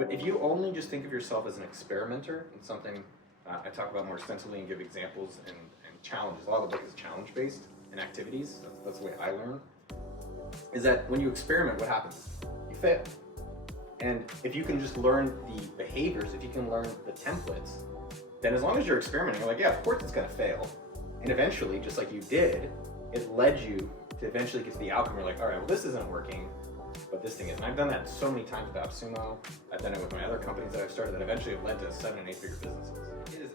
But if you only just think of yourself as an experimenter and something I talk about more extensively and give examples and challenges, a lot of the book is challenge-based and activities, that's the way I learn, is that when you experiment, what happens? You fail. And if you can just learn the behaviors, if you can learn the templates, then as long as you're experimenting, you're like, yeah, of course it's gonna fail. And eventually, just like you did, it led you to eventually get to the outcome. You're like, all right, well, this isn't working, but this thing is. And I've done that so many times with AppSumo. I've done it with my other companies that I've started that eventually have led to 7- and 8-figure businesses.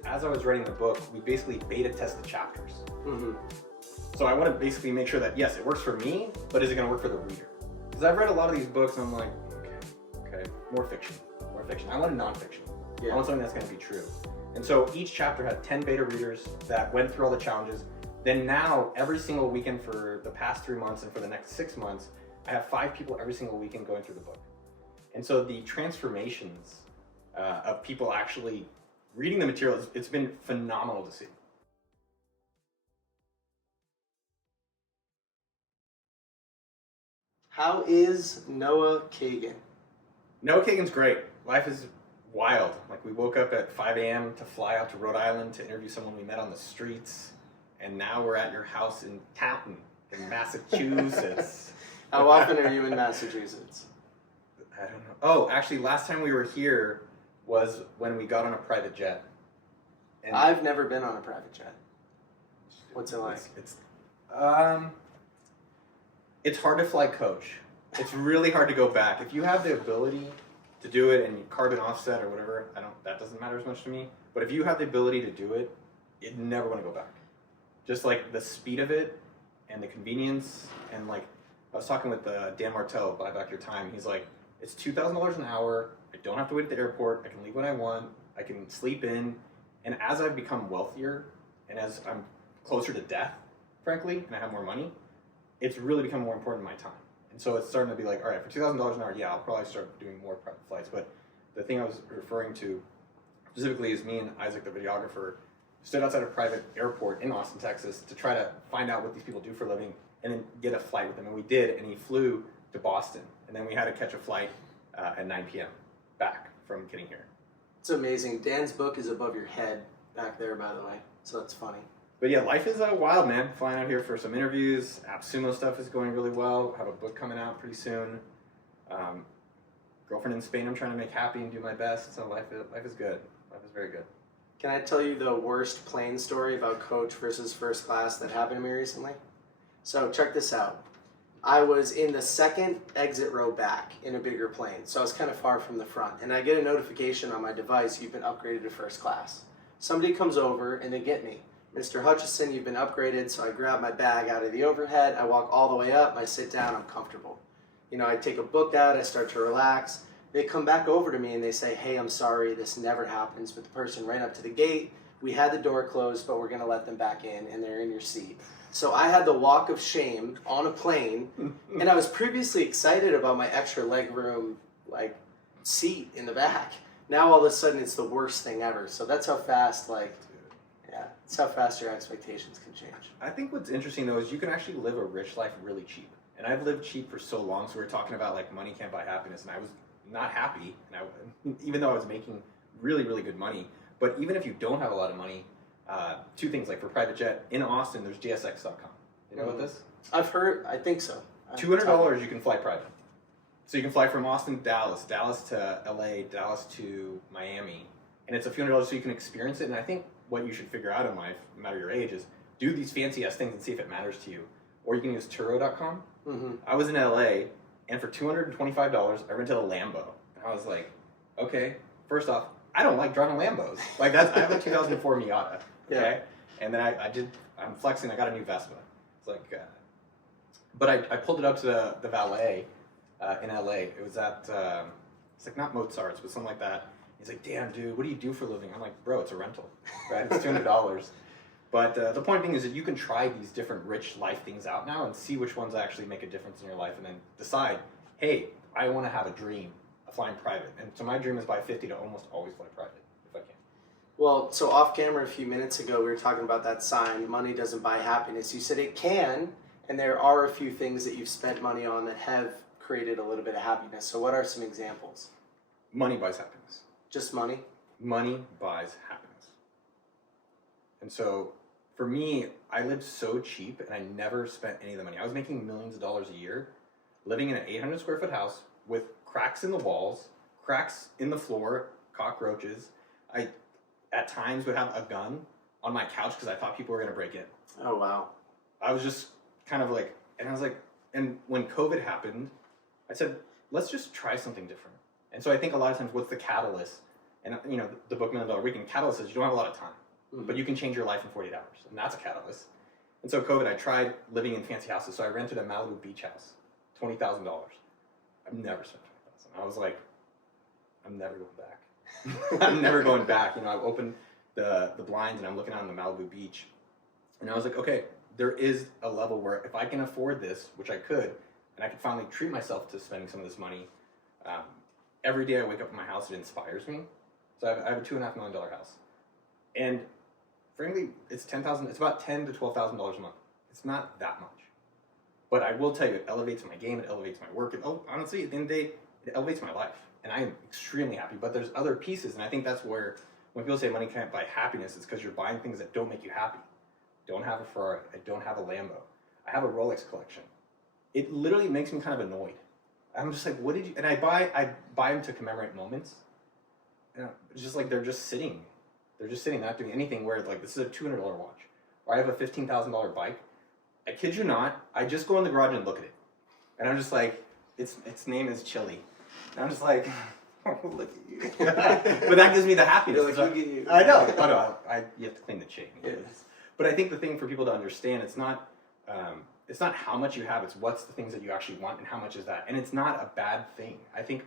As I was writing the book, we basically beta test the chapters. So I want to basically make sure that, yes, it works for me, but is it going to work for the reader? Because I've read a lot of these books and I'm like, okay, more fiction. I want a nonfiction. I want something that's going to be true. And so each chapter had 10 beta readers that went through all the challenges. Then now, every single weekend for the past 3 months and for the next 6 months, I have 5 people every single weekend going through the book. And so the transformations of people actually reading the material, it's been phenomenal to see. How is Noah Kagan? Noah Kagan's great. Life is wild. Like, we woke up at 5 a.m. to fly out to Rhode Island to interview someone we met on the streets. And now we're at your house in Taunton, in Massachusetts. How often are you in Massachusetts? I don't know. Oh, actually, last time we were here was when we got on a private jet. And I've never been on a private jet. What's it like? It's hard to fly coach. It's really hard to go back. If you have the ability to do it and you carbon offset or whatever, that doesn't matter as much to me. But if you have the ability to do it, you'd never want to go back. Just like the speed of it and the convenience, and like I was talking with Dan Martell, Buy Back Your Time. He's like, it's $2,000 an hour. I don't have to wait at the airport. I can leave when I want. I can sleep in. And as I've become wealthier and as I'm closer to death, frankly, and I have more money, it's really become more important in my time. And so it's starting to be like, all right, for $2,000 an hour, yeah, I'll probably start doing more private flights. But the thing I was referring to specifically is me and Isaac, the videographer, stood outside a private airport in Austin, Texas, to try to find out what these people do for a living and then get a flight with him. And we did, and he flew to Boston. And then we had to catch a flight at 9 p.m. back from getting here. It's amazing. Dan's book is above your head back there, by the way, so that's funny. But yeah, life is wild, man. Flying out here for some interviews. AppSumo stuff is going really well. Have a book coming out pretty soon. Girlfriend in Spain I'm trying to make happy and do my best. So life is good. Life is very good. Can I tell you the worst plane story about coach versus first class that happened to me recently? So check this out. I was in the second exit row back in a bigger plane, so I was kind of far from the front, and I get a notification on my device, you've been upgraded to first class. Somebody comes over and they get me. Mr. Hutchison, you've been upgraded, so I grab my bag out of the overhead, I walk all the way up, I sit down, I'm comfortable. You know, I take a book out, I start to relax. They come back over to me and they say, hey, I'm sorry, this never happens, but the person right up to the gate, we had the door closed, but we're gonna let them back in, and they're in your seat. So I had the walk of shame on a plane, and I was previously excited about my extra legroom, like, seat in the back. Now all of a sudden it's the worst thing ever. So that's how fast, that's how fast your expectations can change. I think what's interesting though is you can actually live a rich life really cheap. And I've lived cheap for so long, so we were talking about like money can't buy happiness, and I was not happy, and even though I was making really, really good money. But even if you don't have a lot of money, two things, like for private jet, in Austin, there's gsx.com. You know about this? I've heard, I think so. $200 you can fly private. So you can fly from Austin to Dallas, Dallas to LA, Dallas to Miami. And it's a few $100 so you can experience it. And I think what you should figure out in life, no matter your age, is do these fancy ass things and see if it matters to you. Or you can use Turo.com. I was in LA, and for $225, I rented a Lambo. And I was like, okay, first off, I don't like driving Lambos. Like I have a 2004 Miata, okay? And then I'm flexing, I got a new Vespa. It's like, but I pulled it up to the valet in LA. It was at, it's like not Mozart's, but something like that. He's like, damn, dude, what do you do for a living? I'm like, bro, it's a rental, right? It's $200. But the point being is that you can try these different rich life things out now and see which ones actually make a difference in your life, and then decide, hey, I want to have a dream of flying private. And so my dream is by 50 to almost always fly private, if I can. Well, so off camera a few minutes ago, we were talking about that sign, money doesn't buy happiness. You said it can, and there are a few things that you've spent money on that have created a little bit of happiness. So what are some examples? Money buys happiness. Just money? Money buys happiness. And so for me, I lived so cheap and I never spent any of the money. I was making millions of dollars a year, living in an 800 square foot house with cracks in the walls, cracks in the floor, cockroaches. I, at times, would have a gun on my couch because I thought people were going to break in. Oh, wow. I was just kind of like, and when COVID happened, I said, let's just try something different. And so I think a lot of times, what's the catalyst? And you know, the book $1 Million Weekend, catalyst is you don't have a lot of time, but you can change your life in 48 hours, and that's a catalyst. And so COVID, I tried living in fancy houses. So I rented a Malibu beach house, $20,000. I've never spent $20,000. I was like, I'm never going back. I'm never going back. You know, I opened the blinds and I'm looking out on the Malibu beach, and I was like, okay, there is a level where if I can afford this, which I could, and I could finally treat myself to spending some of this money. Every day I wake up in my house, it inspires me. So I have a $2.5 million house, and frankly, it's $10,000. It's about $10,000 to $12,000 a month. It's not that much, but I will tell you, it elevates my game. It elevates my work. Honestly, at the end of the day, it elevates my life, and I am extremely happy. But there's other pieces, and I think that's where when people say money can't buy happiness, it's because you're buying things that don't make you happy. I don't have a Ferrari. I don't have a Lambo. I have a Rolex collection. It literally makes me kind of annoyed. I'm just like, what did you? And I buy them to commemorate moments. And it's just like they're just sitting, not doing anything. Where like this is a $200 watch, or I have a $15,000 bike. I kid you not, I just go in the garage and look at it, and I'm just like, its name is Chili. And I'm just like, oh, look at you. But that gives me the happiness. You're like, look at you. I know. Oh no, you have to clean the chain. Yes. But I think the thing for people to understand, it's not how much you have, it's what's the things that you actually want and how much is that. And it's not a bad thing. I think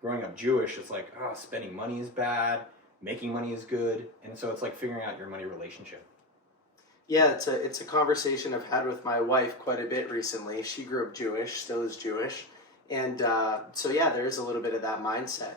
growing up Jewish, it's like, spending money is bad, making money is good. And so it's like figuring out your money relationship. Yeah, it's a conversation I've had with my wife quite a bit recently. She grew up Jewish, still is Jewish. And so yeah, there is a little bit of that mindset.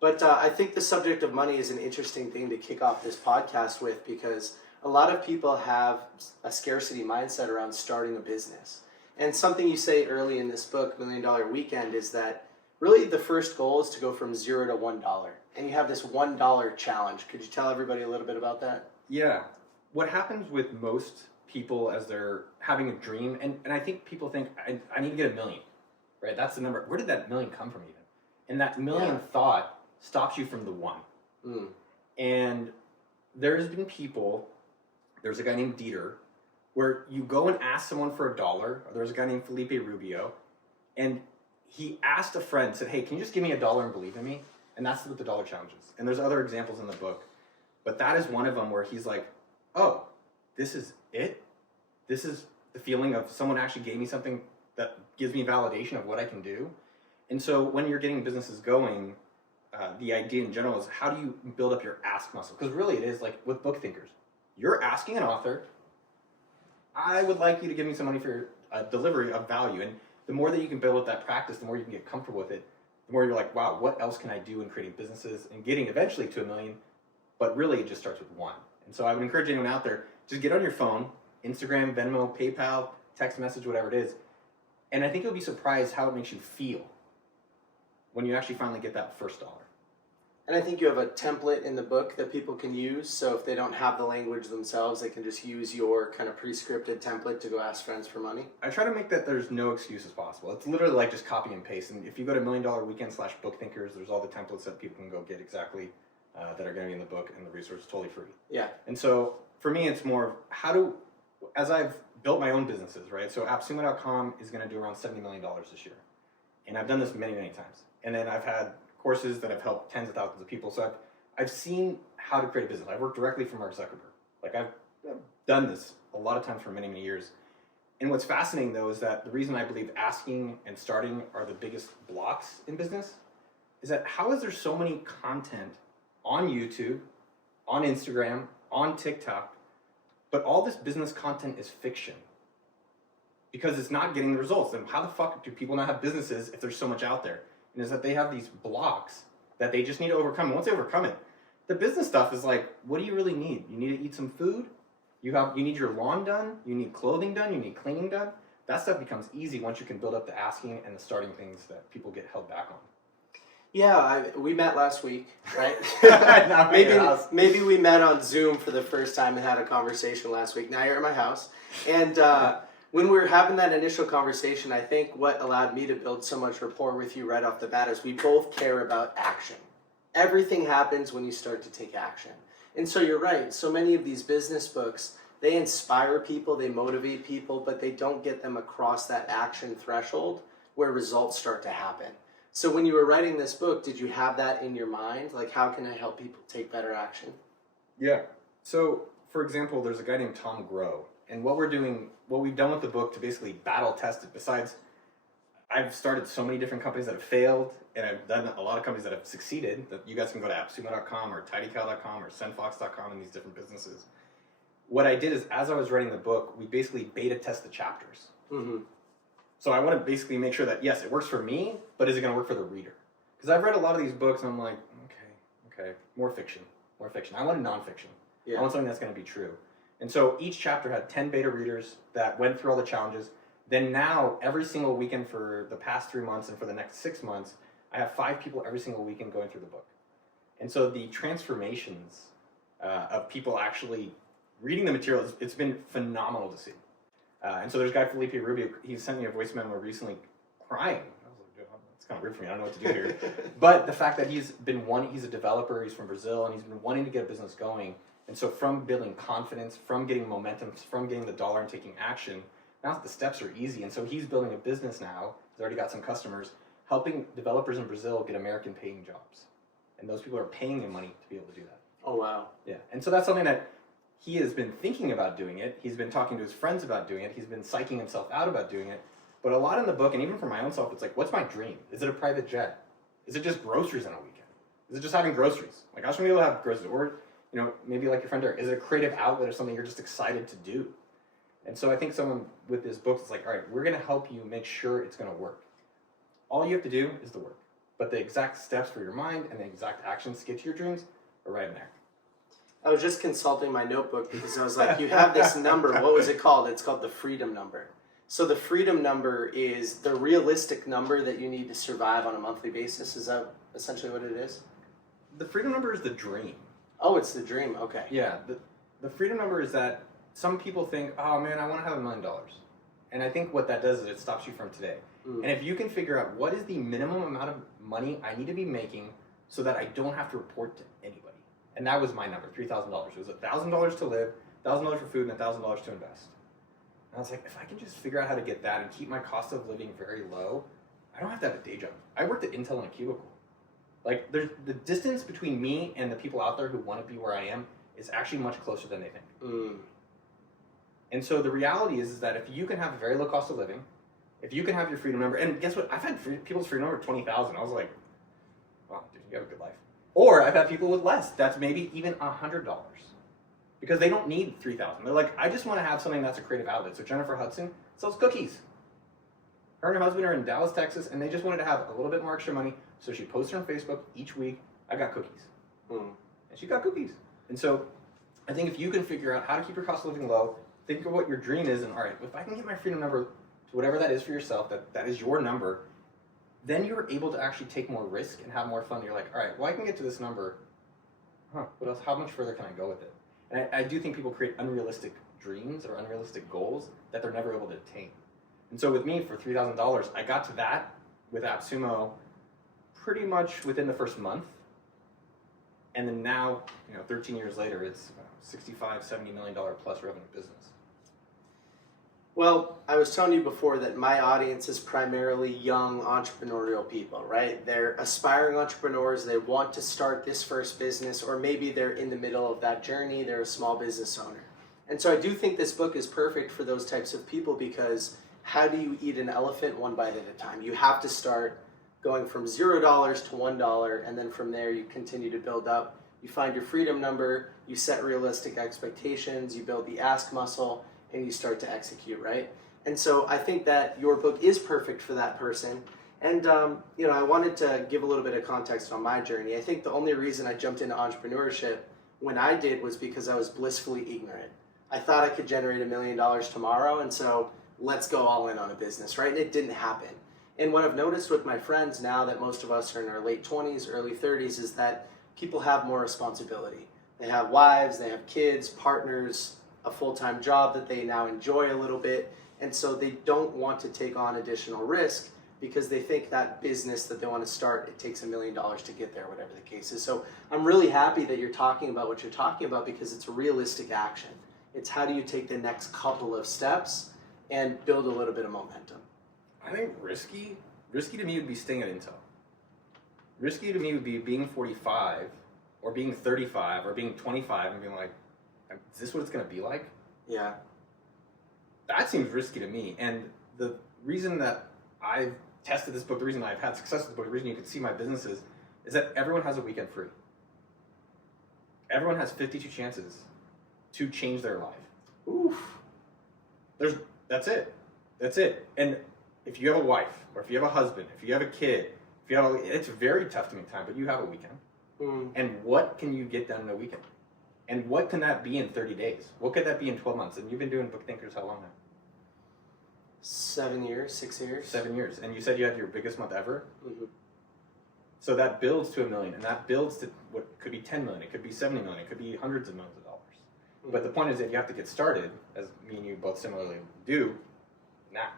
But I think the subject of money is an interesting thing to kick off this podcast with, because a lot of people have a scarcity mindset around starting a business. And something you say early in this book, $1 Million Weekend, is that really the first goal is to go from $0 to $1. And you have this $1 challenge. Could you tell everybody a little bit about that? Yeah. What happens with most people as they're having a dream, and I think people think, I need to get $1 million, right? That's the number. Where did that $1 million come from even? And that $1 million thought stops you from the one. And there's been people, there's a guy named Dieter, where you go and ask someone for $1, or there's a guy named Felipe Rubio, and he asked a friend, said, hey, can you just give me $1 and believe in me? And that's what the dollar challenge is. And there's other examples in the book, but that is one of them where he's like, oh, this is it? This is the feeling of someone actually gave me something that gives me validation of what I can do. And so when you're getting businesses going, the idea in general is how do you build up your ask muscle? Because really it is like with book thinkers. You're asking an author, I would like you to give me some money for a delivery of value. And the more that you can build up that practice, the more you can get comfortable with it, the more you're like, wow, what else can I do in creating businesses and getting eventually to $1 million? But really it just starts with one. And so I would encourage anyone out there, just get on your phone, Instagram, Venmo, PayPal, text message, whatever it is. And I think you'll be surprised how it makes you feel when you actually finally get that first $1. And I think you have a template in the book that people can use. So if they don't have the language themselves, they can just use your kind of pre-scripted template to go ask friends for money. I try to make that there's no excuses possible. It's literally like just copy and paste. And if you go to $1 Million Weekend / book thinkers, there's all the templates that people can go get exactly that are going to be in the book, and the resource is totally free. Yeah. And so for me, it's more of as I've built my own businesses, right? So AppSumo.com is going to do around $70 million this year. And I've done this many, many times. And then I've had courses that have helped tens of thousands of people. So I've seen how to create a business. I've worked directly for Mark Zuckerberg. Like I've done this a lot of times for many, many years. And what's fascinating though is that the reason I believe asking and starting are the biggest blocks in business is that how is there so many content on YouTube, on Instagram, on TikTok, but all this business content is fiction? Because it's not getting the results. Then how the fuck do people not have businesses if there's so much out there? And is that they have these blocks that they just need to overcome. And once they overcome it, the business stuff is like, what do you really need? You need to eat some food. You need your lawn done. You need clothing done. You need cleaning done. That stuff becomes easy once you can build up the asking and the starting things that people get held back on. Yeah, we met last week, right? Not at your house. maybe we met on Zoom for the first time and had a conversation last week. Now you're at my house. And when we were having that initial conversation, I think what allowed me to build so much rapport with you right off the bat is we both care about action. Everything happens when you start to take action. And so you're right. So many of these business books, they inspire people, they motivate people, but they don't get them across that action threshold where results start to happen. So when you were writing this book, did you have that in your mind? Like, how can I help people take better action? Yeah. So, for example, there's a guy named Tom Grow. And what we've done with the book to basically battle test it, besides I've started so many different companies that have failed, and I've done a lot of companies that have succeeded, that you guys can go to appsumo.com or tidycow.com or sendfox.com and these different businesses. What I did is, as I was writing the book, we basically beta test the chapters. Mm-hmm. So I want to basically make sure that, yes, it works for me, but is it going to work for the reader? Because I've read a lot of these books, and I'm like, okay, more fiction. I wanted nonfiction. Yeah. I want something that's going to be true. And so each chapter had 10 beta readers that went through all the challenges. Then now, every single weekend for the past 3 months and for the next 6 months, I have 5 people every single weekend going through the book. And so the transformations of people actually reading the material, it's been phenomenal to see. And so there's a guy, Felipe Rubio, he sent me a voice memo recently crying. I was like, it's kind of weird for me, I don't know what to do here. But the fact that he's a developer, he's from Brazil, and he's been wanting to get a business going. And so from building confidence, from getting momentum, from getting the dollar and taking action, now the steps are easy. And so he's building a business now, he's already got some customers, helping developers in Brazil get American paying jobs. And those people are paying him money to be able to do that. Oh, wow. Yeah, and so that's something that he has been thinking about doing it. He's been talking to his friends about doing it. He's been psyching himself out about doing it. But a lot in the book, and even for my own self, it's like, what's my dream? Is it a private jet? Is it just groceries on a weekend? Is it just having groceries? Like, I just want to be able to have groceries. Or, maybe like your friend Derek, is it a creative outlet or something you're just excited to do? And so I think someone with this book is like, all right, we're going to help you make sure it's going to work. All you have to do is the work. But the exact steps for your mind and the exact actions to get to your dreams are right in there. I was just consulting my notebook because I was like, you have this number. What was it called? It's called the freedom number. So the freedom number is the realistic number that you need to survive on a monthly basis. Is that essentially what it is? The freedom number is the dream. Oh, it's the dream. Okay. Yeah. The freedom number is that some people think, oh man, I want to have $1 million. And I think what that does is it stops you from today. Mm. And if you can figure out what is the minimum amount of money I need to be making so that I don't have to report to anybody. And that was my number, $3,000. It was $1,000 to live, $1,000 for food, and $1,000 to invest. And I was like, if I can just figure out how to get that and keep my cost of living very low, I don't have to have a day job. I worked at Intel in a cubicle. Like, there's the distance between me and the people out there who want to be where I am is actually much closer than they think. Mm. And so the reality is that if you can have a very low cost of living, if you can have your freedom number, and guess what? I've had people's freedom number 20,000. I was like, wow, dude, you have a good life. Or I've had people with less. That's maybe even $100 because they don't need 3,000. They're like, I just want to have something that's a creative outlet. So Jennifer Hudson sells cookies. Her and her husband are in Dallas, Texas, and they just wanted to have a little bit more extra money. So she posted on Facebook each week, I got cookies. Mm. And she got cookies. And so I think if you can figure out how to keep your cost of living low, think of what your dream is, and all right, if I can get my freedom number to whatever that is for yourself, that is your number, then you're able to actually take more risk and have more fun. You're like, all right, well, I can get to this number. What else? How much further can I go with it? And I do think people create unrealistic dreams or unrealistic goals that they're never able to attain. And so with me, for $3,000, I got to that with AppSumo pretty much within the first month. And then now, 13 years later, it's $65, $70 million plus revenue business. Well, I was telling you before that my audience is primarily young entrepreneurial people, right? They're aspiring entrepreneurs. They want to start this first business, or maybe they're in the middle of that journey. They're a small business owner. And so I do think this book is perfect for those types of people because how do you eat an elephant one bite at a time? You have to start going from $0 to $1, and then from there you continue to build up. You find your freedom number, you set realistic expectations, you build the ask muscle, and you start to execute, right? And so I think that your book is perfect for that person. And, I wanted to give a little bit of context on my journey. I think the only reason I jumped into entrepreneurship when I did was because I was blissfully ignorant. I thought I could generate $1 million tomorrow, and so let's go all in on a business, right? And it didn't happen. And what I've noticed with my friends now that most of us are in our late 20s, early 30s, is that people have more responsibility. They have wives, they have kids, partners, a full-time job that they now enjoy a little bit, and so they don't want to take on additional risk because they think that business that they want to start, it takes $1 million to get there, whatever the case is. So I'm really happy that you're talking about what you're talking about because it's realistic action. It's how do you take the next couple of steps and build a little bit of momentum. I think risky to me would be staying at Intel. Risky to me would be being 45 or being 35 or being 25 and being like, is this what it's going to be like? Yeah. That seems risky to me. And the reason that I've tested this book, the reason I've had success with the book, the reason you can see my businesses is that everyone has a weekend free. Everyone has 52 chances to change their life. Oof. That's it. And if you have a wife, or if you have a husband, if you have a kid, it's very tough to make time, but you have a weekend. And what can you get done in a weekend? And what can that be in 30 days? What could that be in 12 months? And you've been doing Book Thinkers how long now? 7 years, 6 years. 7 years. And you said you had your biggest month ever? Mm-hmm. So that builds to $1 million, and that builds to what could be 10 million, it could be 70 million, it could be hundreds of millions of dollars. Mm-hmm. But the point is that you have to get started, as me and you both similarly do, now.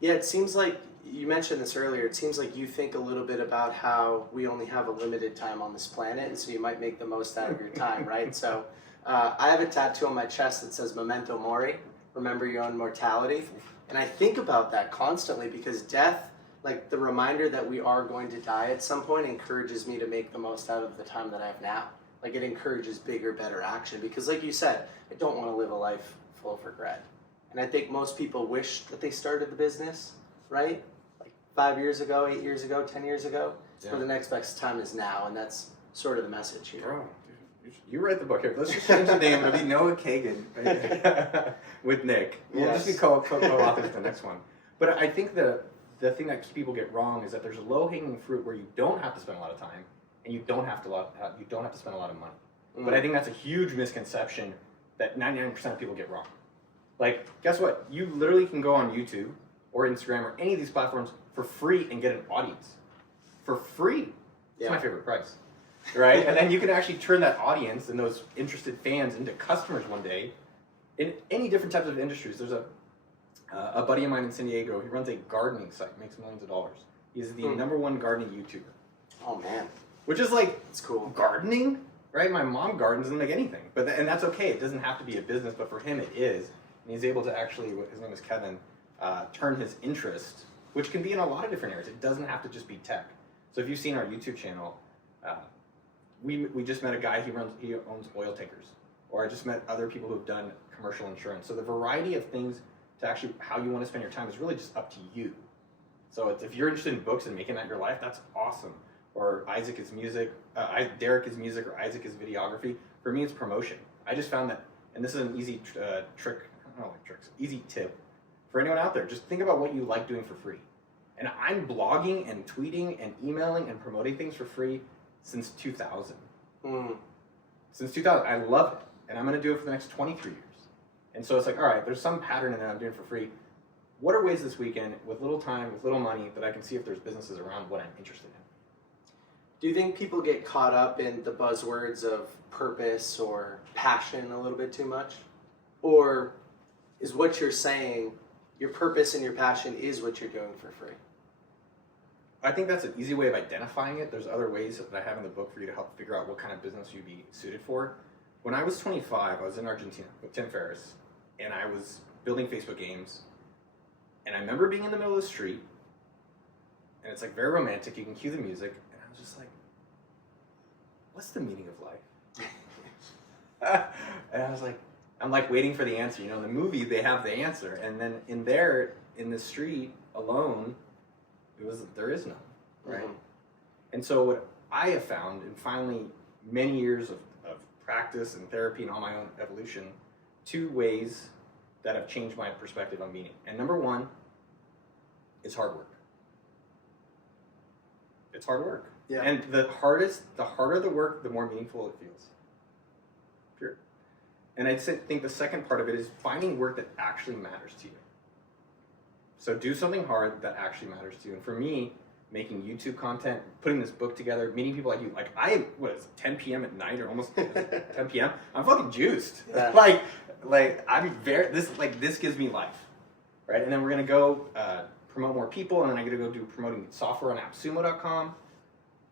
Yeah, it seems like, you mentioned this earlier, it seems like you think a little bit about how we only have a limited time on this planet, and so you might make the most out of your time, right? So I have a tattoo on my chest that says Memento Mori, remember your own mortality. And I think about that constantly because death, like the reminder that we are going to die at some point, encourages me to make the most out of the time that I have now. Like it encourages bigger, better action because like you said, I don't want to live a life full of regret. And I think most people wish that they started the business, right? Like 5 years ago, 8 years ago, 10 years ago. Yeah. So the next best time is now, and that's sort of the message here. Bro, you write the book here. Let's just change the name. It'll be Noah Kagan with Nick. We'll just be co-authors for the next one. But I think the thing that people get wrong is that there's a low-hanging fruit where you don't have to spend a lot of time and you don't have to spend a lot of money. But I think that's a huge misconception that 99% of people get wrong. Like, guess what? You literally can go on YouTube or Instagram or any of these platforms for free and get an audience. For free. It's my favorite price. Right? And then you can actually turn that audience and those interested fans into customers one day in any different types of industries. There's a buddy of mine in San Diego. He runs a gardening site, makes millions of dollars. He's the #1 gardening YouTuber. Oh, man. Which is like, it's cool. Gardening? Right? My mom gardens, doesn't make anything. And that's okay. It doesn't have to be a business, but for him it is. And he's able to actually, his name is Kevin, turn his interest, which can be in a lot of different areas. It doesn't have to just be tech. So if you've seen our YouTube channel, we just met a guy, he owns oil tankers. Or I just met other people who have done commercial insurance. So the variety of things to actually how you want to spend your time is really just up to you. So if you're interested in books and making that your life, that's awesome. Or Derek is music, or Isaac is videography. For me, it's promotion. I just found that, and this is an easy easy tip for anyone out there. Just think about what you like doing for free. And I'm blogging and tweeting and emailing and promoting things for free since 2000. Since 2000, I love it. And I'm going to do it for the next 23 years. And so it's like, all right, there's some pattern in that I'm doing for free. What are ways this weekend, with little time, with little money, that I can see if there's businesses around what I'm interested in? Do you think people get caught up in the buzzwords of purpose or passion a little bit too much? Or is what you're saying, your purpose and your passion is what you're doing for free? I think that's an easy way of identifying it. There's other ways that I have in the book for you to help figure out what kind of business you'd be suited for. When I was 25, I was in Argentina with Tim Ferriss, and I was building Facebook games. And I remember being in the middle of the street, and it's like very romantic. You can cue the music, and I was just like, what's the meaning of life? And I was like, I'm like waiting for the answer. You know, in the movie, they have the answer. And then in the street, alone, there is none, right? And so what I have found, and finally many years of practice and therapy and all my own evolution, 2 ways that have changed my perspective on meaning. And number 1 is hard work. It's hard work. Yeah. And the harder the work, the more meaningful it feels. Period. And I think the second part of it is finding work that actually matters to you. So do something hard that actually matters to you. And for me, making YouTube content, putting this book together, meeting people like you, like what is it, 10 p.m. at night or almost 10 p.m. I'm fucking juiced. Yeah. like I'm this gives me life, right? And then we're gonna go promote more people, and then I'm gonna go do promoting software on AppSumo.com.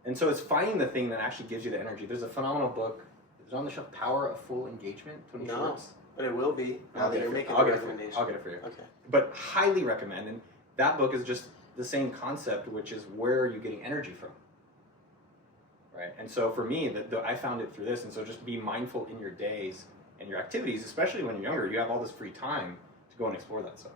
And so it's finding the thing that actually gives you the energy. There's a phenomenal book. It's on the shelf, Power of Full Engagement. Tony Schwartz. But it will be now that you're making I'll the get it for you. recommendation. I'll get it for you. Okay. But highly recommend. And that book is just the same concept, which is where are you getting energy from, right? And so for me, I found it through this. And so just be mindful in your days and your activities, especially when you're younger. You have all this free time to go and explore that stuff.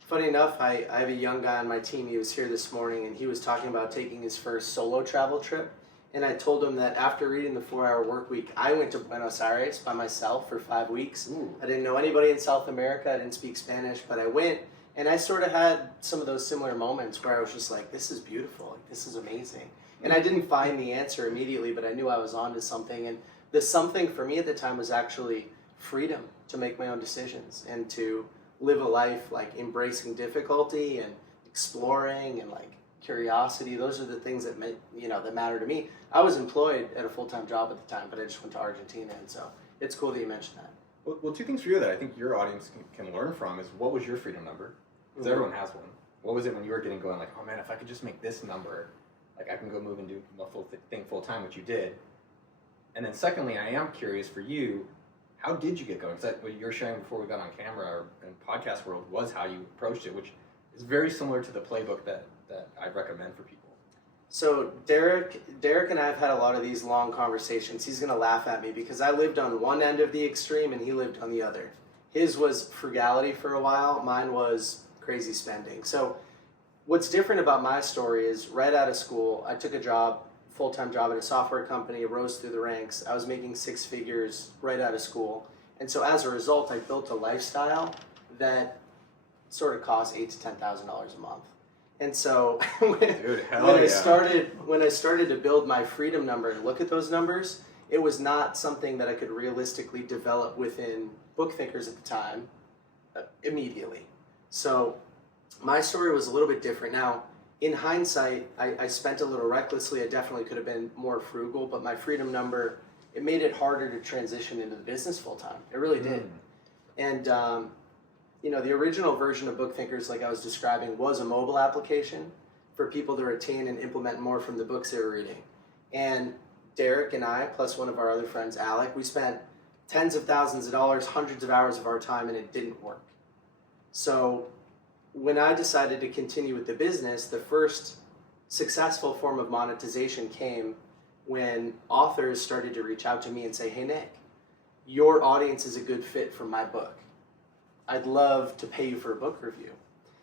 Funny enough, I have a young guy on my team. He was here this morning, and he was talking about taking his first solo travel trip. And I told him that after reading the 4-Hour Workweek, I went to Buenos Aires by myself for 5 weeks. Ooh. I didn't know anybody in South America. I didn't speak Spanish, but I went, and I sort of had some of those similar moments where I was just like, this is beautiful. Like, this is amazing. And I didn't find the answer immediately, but I knew I was onto something. And the something for me at the time was actually freedom to make my own decisions and to live a life like embracing difficulty and exploring and like curiosity. Those are the things that that matter to me. I was employed at a full-time job at the time, but I just went to Argentina, and so it's cool that you mentioned that. Well, two things for you that I think your audience can learn from is, what was your freedom number? Because everyone has one. What was it when you were getting going, like, oh man, if I could just make this number, like I can go move and do the full thing full time, which you did. And then secondly, I am curious for you, how did you get going? Because what you were sharing before we got on camera or in podcast world was how you approached it, which is very similar to the playbook that I recommend for people. So Derek and I have had a lot of these long conversations. He's going to laugh at me because I lived on one end of the extreme and he lived on the other. His was frugality for a while. Mine was crazy spending. So what's different about my story is right out of school, I took a job, full-time job at a software company, rose through the ranks. I was making 6 figures right out of school. And so as a result, I built a lifestyle that sort of cost $8,000 to $10,000 a month. And so when I started to build my freedom number and look at those numbers, it was not something that I could realistically develop within book thinkers at the time immediately. So my story was a little bit different. Now, in hindsight, I spent a little recklessly. I definitely could have been more frugal, but my freedom number, it made it harder to transition into the business full time. It really did. And the original version of Book Thinkers, like I was describing, was a mobile application for people to retain and implement more from the books they were reading. And Derek and I, plus one of our other friends, Alec, we spent tens of thousands of dollars, hundreds of hours of our time, and it didn't work. So when I decided to continue with the business, the first successful form of monetization came when authors started to reach out to me and say, hey, Nick, your audience is a good fit for my book. I'd love to pay you for a book review.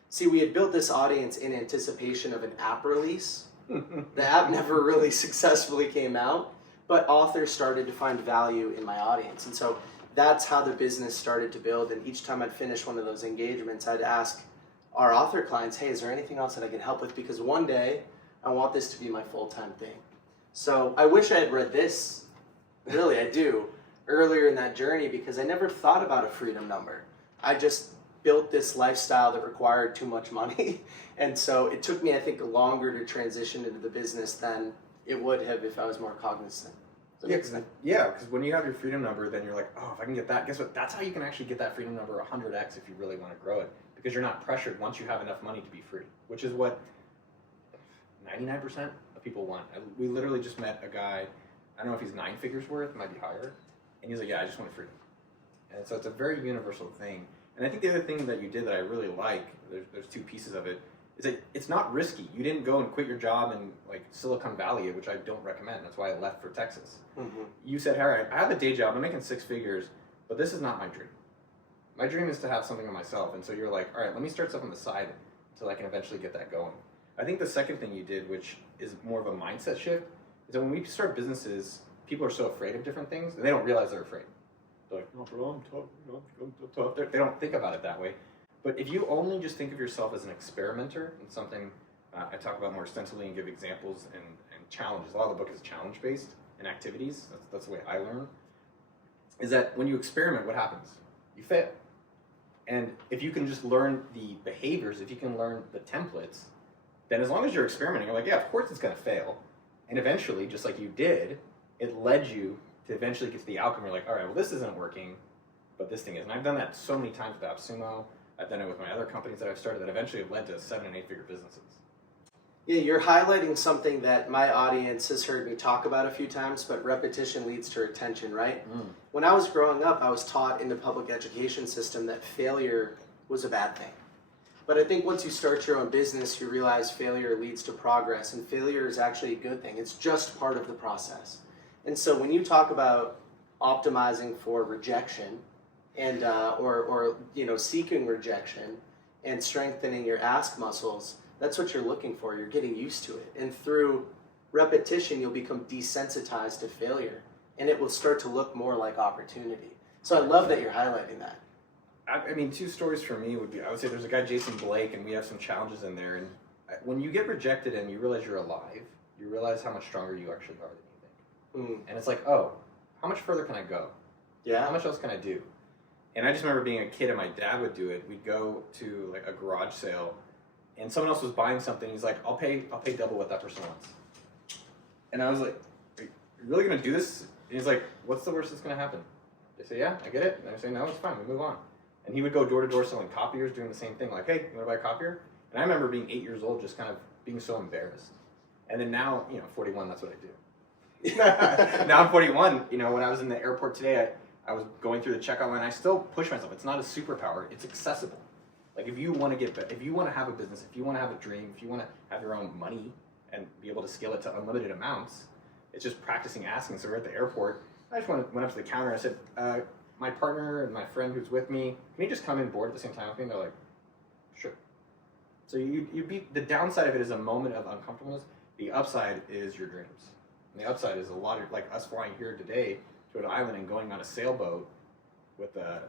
See, we had built this audience in anticipation of an app release. The app never really successfully came out, but authors started to find value in my audience. And so that's how the business started to build. And each time I'd finish one of those engagements, I'd ask our author clients, hey, is there anything else that I can help with? Because one day I want this to be my full-time thing. So I wish I had read this, really I do, earlier in that journey, because I never thought about a freedom number. I just built this lifestyle that required too much money. And so it took me, I think, longer to transition into the business than it would have if I was more cognizant. Yeah, because when you have your freedom number, then you're like, oh, if I can get that, guess what? That's how you can actually get that freedom number 100x if you really want to grow it. Because you're not pressured once you have enough money to be free, which is what 99% of people want. We literally just met a guy, I don't know if he's 9 figures worth, it might be higher, and he's like, yeah, I just want freedom. And so it's a very universal thing. And I think the other thing that you did that I really like, there's 2 pieces of it, is that it's not risky. You didn't go and quit your job in like Silicon Valley, which I don't recommend. That's why I left for Texas. Mm-hmm. You said, Harry, I have a day job, I'm making 6 figures, but this is not my dream. My dream is to have something of myself. And so you're like, all right, let me start stuff on the side until I can eventually get that going. I think the second thing you did, which is more of a mindset shift, is that when we start businesses, people are so afraid of different things, and they don't realize they're afraid. They're like, no, bro, I'm tough. They don't think about it that way. But if you only just think of yourself as an experimenter and something, I talk about more extensively and give examples and challenges. A lot of the book is challenge-based and activities. That's the way I learn. Is that when you experiment, what happens? You fail. And if you can just learn the behaviors, if you can learn the templates, then as long as you're experimenting, you're like, yeah, of course it's going to fail. And eventually, just like you did, it led you to eventually get to the outcome. You're like, all right, well, this isn't working, but this thing is. And I've done that so many times with AppSumo. I've done it with my other companies that I've started that eventually have led to 7- and 8-figure businesses. Yeah, you're highlighting something that my audience has heard me talk about a few times, but repetition leads to retention, right? When I was growing up, I was taught in the public education system that failure was a bad thing. But I think once you start your own business, you realize failure leads to progress, and failure is actually a good thing. It's just part of the process. And so when you talk about optimizing for rejection and or seeking rejection and strengthening your ask muscles, that's what you're looking for. You're getting used to it. And through repetition, you'll become desensitized to failure, and it will start to look more like opportunity. So I love that you're highlighting that. I mean, 2 stories for me would be, I would say there's a guy, Jason Blake, and we have some challenges in there. And when you get rejected and you realize you're alive, you realize how much stronger you actually are than you think. And it's like, oh, how much further can I go? Yeah. How much else can I do? And I just remember being a kid and my dad would do it. We'd go to like a garage sale and someone else was buying something. He's like, I'll pay double what that person wants. And I was like, are you really going to do this? And he's like, what's the worst that's going to happen? They say, yeah, I get it. And I say, no, it's fine. We move on. And he would go door to door selling copiers, doing the same thing. Like, hey, you want to buy a copier? And I remember being 8 years old, just kind of being so embarrassed. And then now, 41, that's what I do. Now I'm 41. When I was in the airport today, I was going through the checkout line. I still push myself. It's not a superpower. It's accessible. Like if you want to if you want to have a business, if you want to have a dream, if you want to have your own money and be able to scale it to unlimited amounts, it's just practicing asking. So we're at the airport. I just went up to the counter. I said, my partner and my friend who's with me, can you just come in board at the same time with me? And they're like, sure. So the downside of it is a moment of uncomfortableness. The upside is your dreams. And the upside is a lot of, like us flying here today to an island and going on a sailboat with a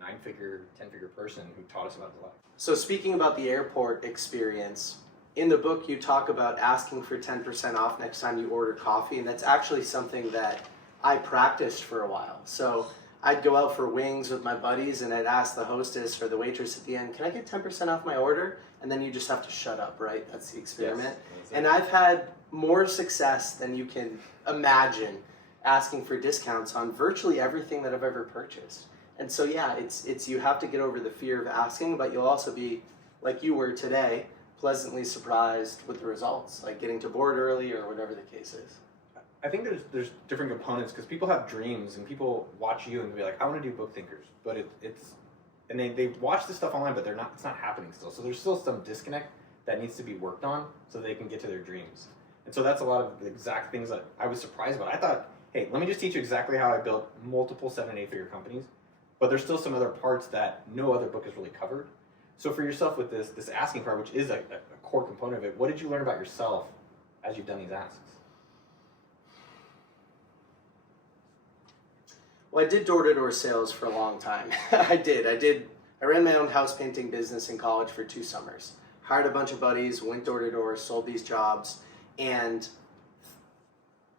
9-figure, 10-figure person who taught us about his life. So speaking about the airport experience, in the book you talk about asking for 10% off next time you order coffee, and that's actually something that I practiced for a while. So I'd go out for wings with my buddies and I'd ask the hostess or the waitress at the end, can I get 10% off my order? And then you just have to shut up, right? That's the experiment. Yes, and I've had more success than you can imagine asking for discounts on virtually everything that I've ever purchased. And so yeah, it's you have to get over the fear of asking, but you'll also be, like you were today, pleasantly surprised with the results, like getting to board early or whatever the case is. I think there's different components because people have dreams and people watch you and be like, I want to do book thinkers, but and they watch this stuff online, but it's not happening still. So there's still some disconnect that needs to be worked on so they can get to their dreams. And so that's a lot of the exact things that I was surprised about. I thought, hey, let me just teach you exactly how I built multiple 7- and 8-figure companies, but there's still some other parts that no other book has really covered. So for yourself with this asking part, which is a core component of it, what did you learn about yourself as you've done these asks? Well, I did door-to-door sales for a long time. I ran my own house painting business in college for 2 summers. Hired a bunch of buddies, went door-to-door, sold these jobs, and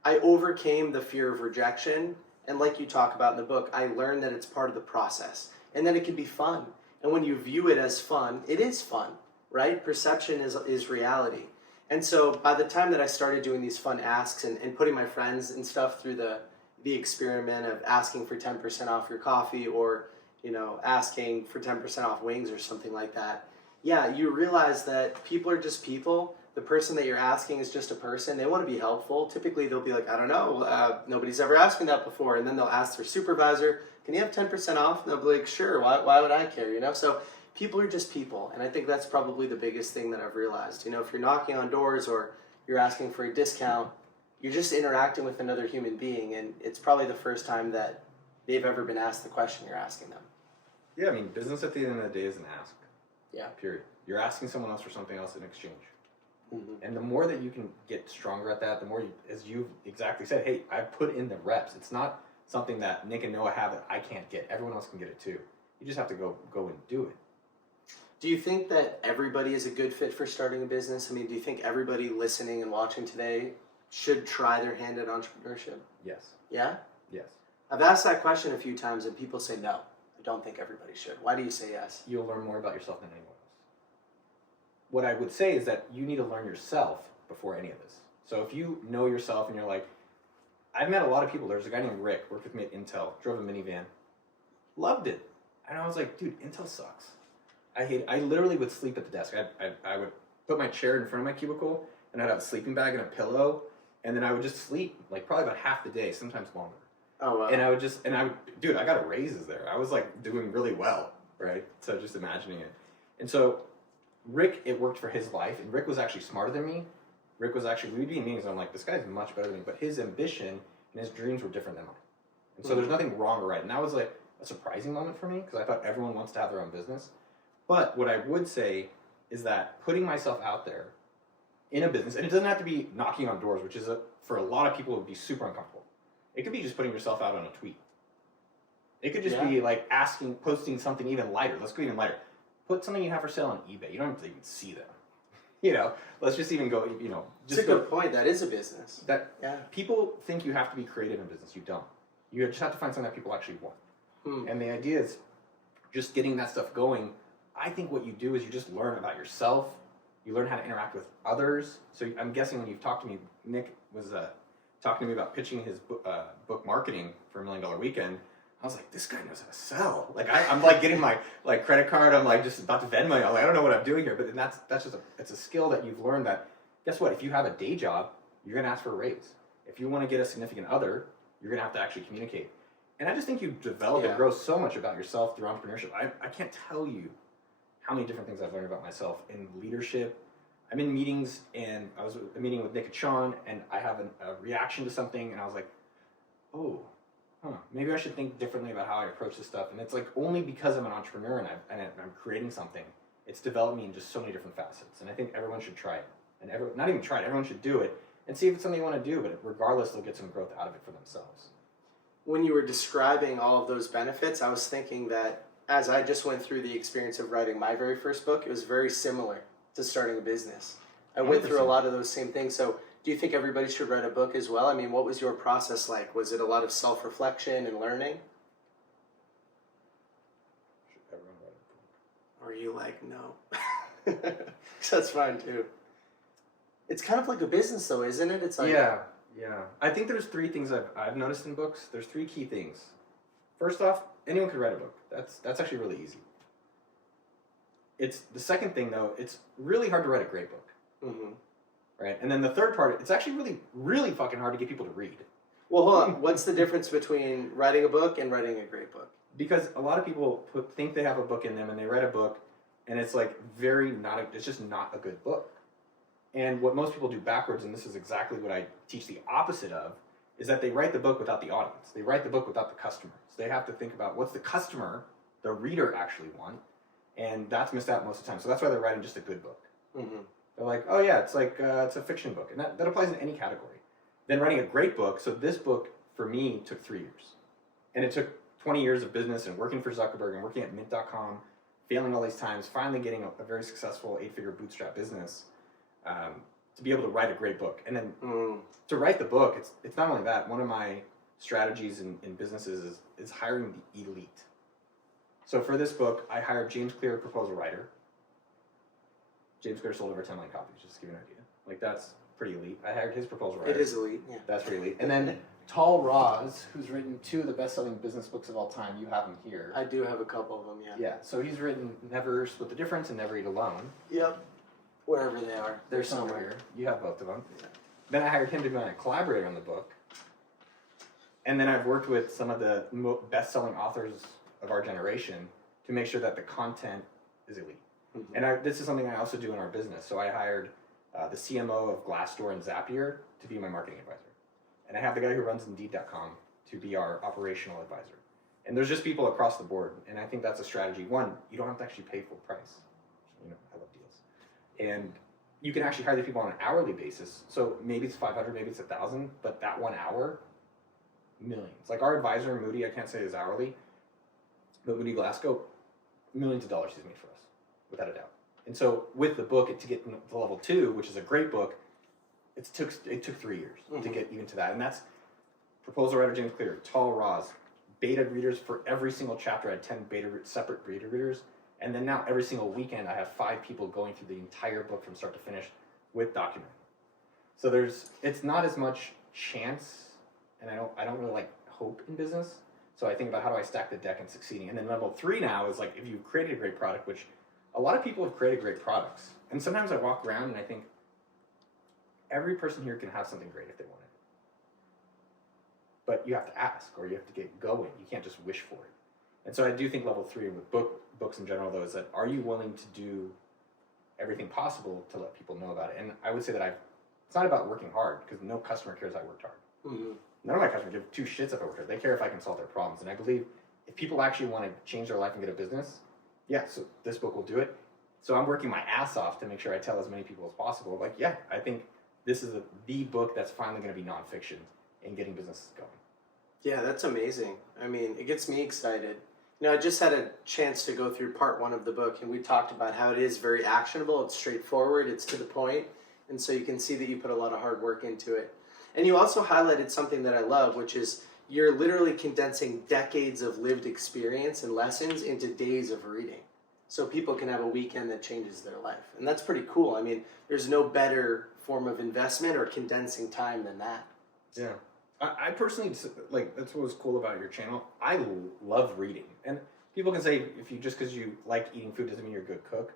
I overcame the fear of rejection. And like you talk about in the book, I learned that it's part of the process and that it can be fun. And when you view it as fun, it is fun, right? Perception is reality. And so by the time that I started doing these fun asks and putting my friends and stuff through the experiment of asking for 10% off your coffee or, asking for 10% off wings or something like that, yeah, you realize that people are just people. The person that you're asking is just a person. They want to be helpful. Typically, they'll be like, I don't know, nobody's ever asked me that before. And then they'll ask their supervisor, can you have 10% off? And they'll be like, sure, why would I care, So people are just people. And I think that's probably the biggest thing that I've realized. If you're knocking on doors or you're asking for a discount, you're just interacting with another human being. And it's probably the first time that they've ever been asked the question you're asking them. Yeah, I mean, business at the end of the day is an ask. Yeah. Period. You're asking someone else for something else in exchange. Mm-hmm. And the more that you can get stronger at that, the more, as you exactly said, hey, I've put in the reps. It's not something that Nick and Noah have that I can't get. Everyone else can get it too. You just have to go and do it. Do you think that everybody is a good fit for starting a business? I mean, do you think everybody listening and watching today should try their hand at entrepreneurship? Yes. Yeah? Yes. I've asked that question a few times and people say no. don't think everybody should? Why do you say yes? You'll learn more about yourself than anyone else. What I would say is that you need to learn yourself before any of this. So if you know yourself and you're like, I've met a lot of people. There's a guy named Rick, worked with me at Intel, drove a minivan, loved it. And I was like, dude, Intel sucks. I literally would sleep at the desk. I would put my chair in front of my cubicle, and I'd have a sleeping bag and a pillow, and then I would just sleep, like probably about half the day, sometimes longer. Oh, wow. And dude, I got a raises there. I was like doing really well, right? So just imagining it. And so Rick, it worked for his life, and Rick was actually smarter than me. Rick was actually, we'd be in meetings, and I'm like, this guy's much better than me, but his ambition and his dreams were different than mine. And so there's nothing wrong or right. And that was like a surprising moment for me, because I thought everyone wants to have their own business. But what I would say is that putting myself out there in a business, and it doesn't have to be knocking on doors, which is, for a lot of people, it would be super uncomfortable. It could be just putting yourself out on a tweet. It could just be like posting something even lighter. Let's go even lighter. Put something you have for sale on eBay. You don't have to even see them. Let's just even go, That's a good point. That is a business. People think you have to be creative in business. You don't. You just have to find something that people actually want. And the idea is just getting that stuff going. I think what you do is you just learn about yourself. You learn how to interact with others. So I'm guessing when you've talked to me, Nick was talking to me about pitching his book marketing for $1 Million Weekend. I was like, this guy knows how to sell. Like I'm like getting my credit card. I'm like just about to Venmo. I'm like, I don't know what I'm doing here. But then that's just it's a skill that you've learned. That guess what? If you have a day job, you're gonna ask for a raise. If you want to get a significant other, you're gonna have to actually communicate. And I just think you develop and grow so much about yourself through entrepreneurship. I can't tell you how many different things I've learned about myself in leadership. I'm in meetings, and I was in a meeting with Nick and Sean, and I have a reaction to something, and I was like, oh, maybe I should think differently about how I approach this stuff. And it's like only because I'm an entrepreneur and I'm creating something, it's developed me in just so many different facets. And I think everyone should try it. And not even try it, everyone should do it and see if it's something you want to do, but regardless, they'll get some growth out of it for themselves. When you were describing all of those benefits, I was thinking that as I just went through the experience of writing my very first book, it was very similar to starting a business. I went through a lot of those same things. So do you think everybody should write a book as well? I mean, what was your process like? Was it a lot of self-reflection and learning? Should everyone write a book? Or are you like, no? That's fine too. It's kind of like a business though, isn't it? It's like Yeah. I think there's three things I've noticed in books. There's three key things. First off, anyone could write a book. That's actually really easy. It's the second thing though, it's really hard to write a great book. Mm-hmm. Right? And then the third part, it's actually really, really fucking hard to get people to read. Well, hold on. What's the difference between writing a book and writing a great book? Because a lot of people think they have a book in them, and they write a book, and it's like it's just not a good book. And what most people do backwards, and this is exactly what I teach the opposite of, is that they write the book without the audience. They write the book without the customer. So they have to think about what's the customer, the reader, actually want, and that's missed out most of the time. So that's why they're writing just a good book. Mm-hmm. They're like, oh yeah, it's like it's a fiction book, and that applies in any category. Then writing a great book. So this book for me took 3 years, and it took 20 years of business and working for Zuckerberg and working at Mint.com, failing all these times, finally getting a very successful 8-figure bootstrap business to be able to write a great book. And then to write the book, it's not only that. One of my strategies in businesses is hiring the elite. So for this book, I hired James Clear, proposal writer. James Clear sold over 10 million copies, just to give you an idea. Like, that's pretty elite. I hired his proposal writer. It is elite, yeah. That's pretty elite. And then Tal Roz, who's written 2 of the best-selling business books of all time. You have him here. I do have a couple of them, yeah. Yeah, so he's written Never Split the Difference and Never Eat Alone. Yep. Wherever they are. They're somewhere here. You have both of them. Yeah. Then I hired him to be my collaborator on the book. And then I've worked with some of the best-selling authors of our generation to make sure that the content is elite. Mm-hmm. And this is something I also do in our business. So I hired the CMO of Glassdoor and Zapier to be my marketing advisor. And I have the guy who runs Indeed.com to be our operational advisor. And there's just people across the board. And I think that's a strategy. One, you don't have to actually pay full price. I love deals. And you can actually hire the people on an hourly basis. So maybe it's 500, maybe it's 1,000, but that 1 hour, millions. Like our advisor, Moody, I can't say is hourly, but Moody Glasgow, millions of dollars he's made for us, without a doubt. And so with the book, to get to level 2, which is a great book, it took 3 years to get even to that. And that's proposal writer James Clear, Tal Roz, beta readers for every single chapter. I had 10 separate beta readers. And then now every single weekend I have 5 people going through the entire book from start to finish with documenting. So it's not as much chance, and I don't really like hope in business. So I think about how do I stack the deck and succeeding. And then level 3 now is like, if you've created a great product, which a lot of people have created great products. And sometimes I walk around and I think every person here can have something great if they want it. But you have to ask, or you have to get going. You can't just wish for it. And so I do think level 3 with books in general, though, is that are you willing to do everything possible to let people know about it? And I would say that it's not about working hard, because no customer cares I worked hard. Mm-hmm. None of my customers give 2 shits if I work hard. They care if I can solve their problems. And I believe if people actually want to change their life and get a business, yeah, so this book will do it. So I'm working my ass off to make sure I tell as many people as possible. Like, yeah, I think this is the book that's finally going to be nonfiction and getting businesses going. Yeah, that's amazing. I mean, it gets me excited. You know, I just had a chance to go through part 1 of the book, and we talked about how it is very actionable. It's straightforward. It's to the point. And so you can see that you put a lot of hard work into it. And you also highlighted something that I love, which is you're literally condensing decades of lived experience and lessons into days of reading. So people can have a weekend that changes their life. And that's pretty cool. I mean, there's no better form of investment or condensing time than that. Yeah. I personally, like, that's what was cool about your channel. I love reading. And people can say, just because you like eating food doesn't mean you're a good cook.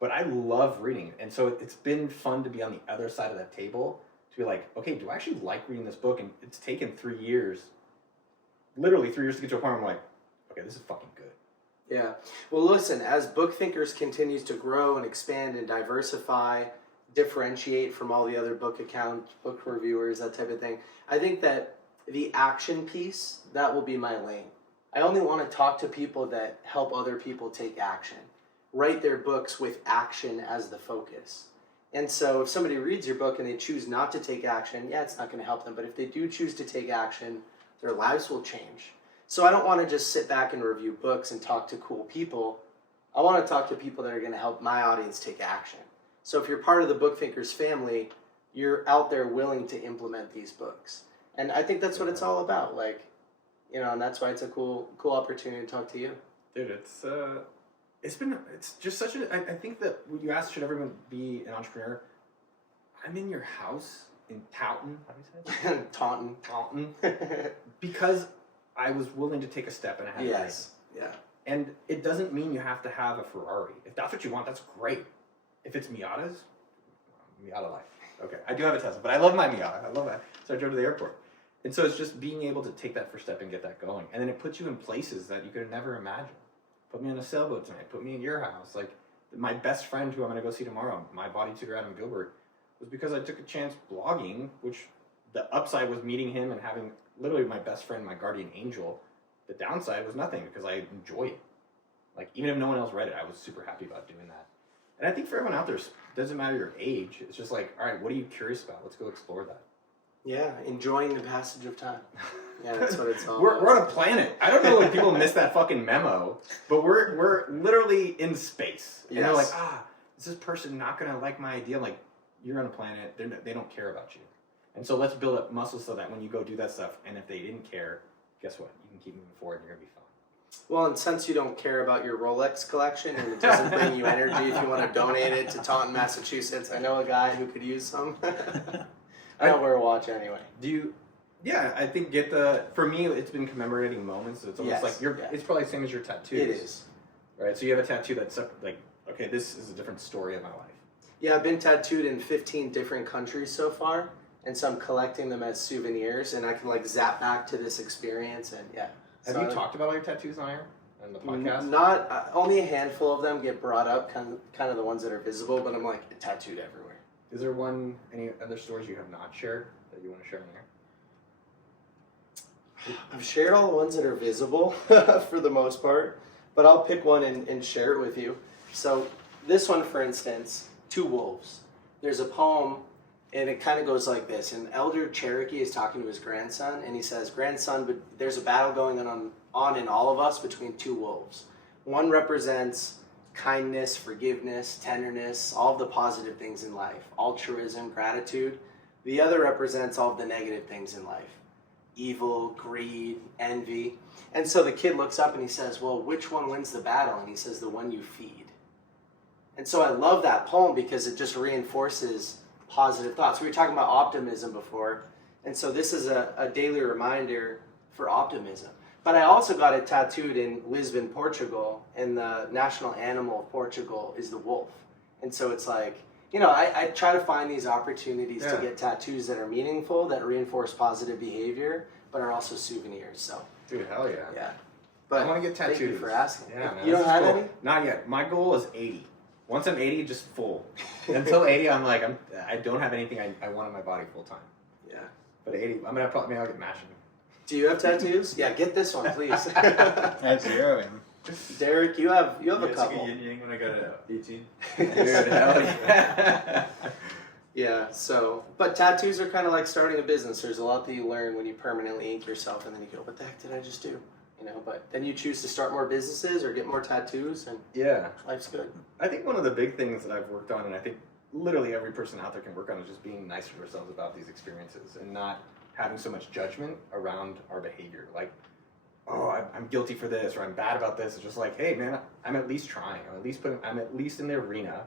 But I love reading. And so it's been fun to be on the other side of that table, to be like, okay, do I actually like reading this book? And it's taken 3 years, literally 3 years to get to a point where I'm like, okay, this is fucking good. Yeah. Well, listen, as Book Thinkers continues to grow and expand and diversify, differentiate from all the other book accounts, book reviewers, that type of thing, I think that the action piece, that will be my lane. I only want to talk to people that help other people take action, write their books with action as the focus. And so if somebody reads your book and they choose not to take action, yeah, it's not going to help them. But if they do choose to take action, their lives will change. So I don't want to just sit back and review books and talk to cool people. I want to talk to people that are going to help my audience take action. So if you're part of the Book Thinkers family, you're out there willing to implement these books. And I think that's what it's all about. Like, you know, and that's why it's a cool opportunity to talk to you. Dude, it's just such I think that you asked, should everyone be an entrepreneur? I'm in your house in Taunton. How do you say it? Taunton. Because I was willing to take a step and I had Yes. Yeah. And it doesn't mean you have to have a Ferrari. If that's what you want, that's great. If it's Miatas, Miata life. Okay, I do have a Tesla, but I love my Miata. I love that. So I drove to the airport. And so it's just being able to take that first step and get that going. And then it puts you in places that you could have never imagined. Put me on a sailboat tonight. Put me in your house. Like, my best friend who I'm going to go see tomorrow, my body tutor Adam Gilbert, was because I took a chance blogging, which the upside was meeting him and having literally my best friend, my guardian angel. The downside was nothing because I enjoy it. Like, even if no one else read it, I was super happy about doing that. And I think for everyone out there, it doesn't matter your age. It's just like, all right, what are you curious about? Let's go explore that. Yeah, enjoying the passage of time. Yeah, that's what it's all we're, about. We're on a planet. I don't know if people miss that fucking memo, but we're literally in space. And they're like, is this person not going to like my idea? I'm like, you're on a planet. They don't care about you. And so let's build up muscles so that when you go do that stuff, and if they didn't care, guess what? You can keep moving forward and you're going to be fine. Well, and since you don't care about your Rolex collection and it doesn't bring you energy, if you want to donate it to Taunton, Massachusetts, I know a guy who could use some. I don't wear a watch anyway. Do you? Yeah, I think for me, it's been commemorating moments. It's almost like it's probably the same as your tattoos. It is. Right, so you have a tattoo that's like, okay, this is a different story of my life. Yeah, I've been tattooed in 15 different countries so far, and so I'm collecting them as souvenirs, and I can like zap back to this experience, and yeah. Have you talked about all your tattoos on air and the podcast? Not only a handful of them get brought up, kind of the ones that are visible, but I'm like tattooed everywhere. Is there any other stories you have not shared that you want to share on air? I've shared all the ones that are visible for the most part, but I'll pick one and share it with you. So this one, for instance, Two Wolves. There's a poem, and it kind of goes like this. An elder Cherokee is talking to his grandson, and he says, "Grandson, but there's a battle going on in all of us between two wolves. One represents kindness, forgiveness, tenderness, all of the positive things in life, altruism, gratitude. The other represents all of the negative things in life, evil, greed, envy. And so the kid looks up and he says, well, which one wins the battle? And he says, the one you feed. And so I love that poem because it just reinforces positive thoughts. We were talking about optimism before. And so this is a daily reminder for optimism. But I also got it tattooed in Lisbon, Portugal, and the national animal of Portugal is the wolf. And so it's like, I try to find these opportunities to get tattoos that are meaningful, that reinforce positive behavior, but are also souvenirs. So, dude, hell yeah. Yeah. But I want to get tattoos. Thank you for asking. Yeah, man, you don't have cool. any? Not yet. My goal is 80. Once I'm 80, just full. Until 80, I'm like, I don't have anything I want in my body full time. Yeah. But 80, I'm gonna probably I'll get matching. Do you have tattoos? Yeah, get this one, please. I have 0. Derek, you have a couple. Like a yin yang when I got a 18. Dude, hell yeah. Yeah, so, but tattoos are kind of like starting a business. There's a lot that you learn when you permanently ink yourself, and then you go, what the heck did I just do? But then you choose to start more businesses or get more tattoos, and life's good. I think one of the big things that I've worked on, and I think literally every person out there can work on, is just being nicer to ourselves about these experiences and not having so much judgment around our behavior. Like, oh, I'm guilty for this, or I'm bad about this. It's just like, hey, man, I'm at least trying. I'm at least in the arena,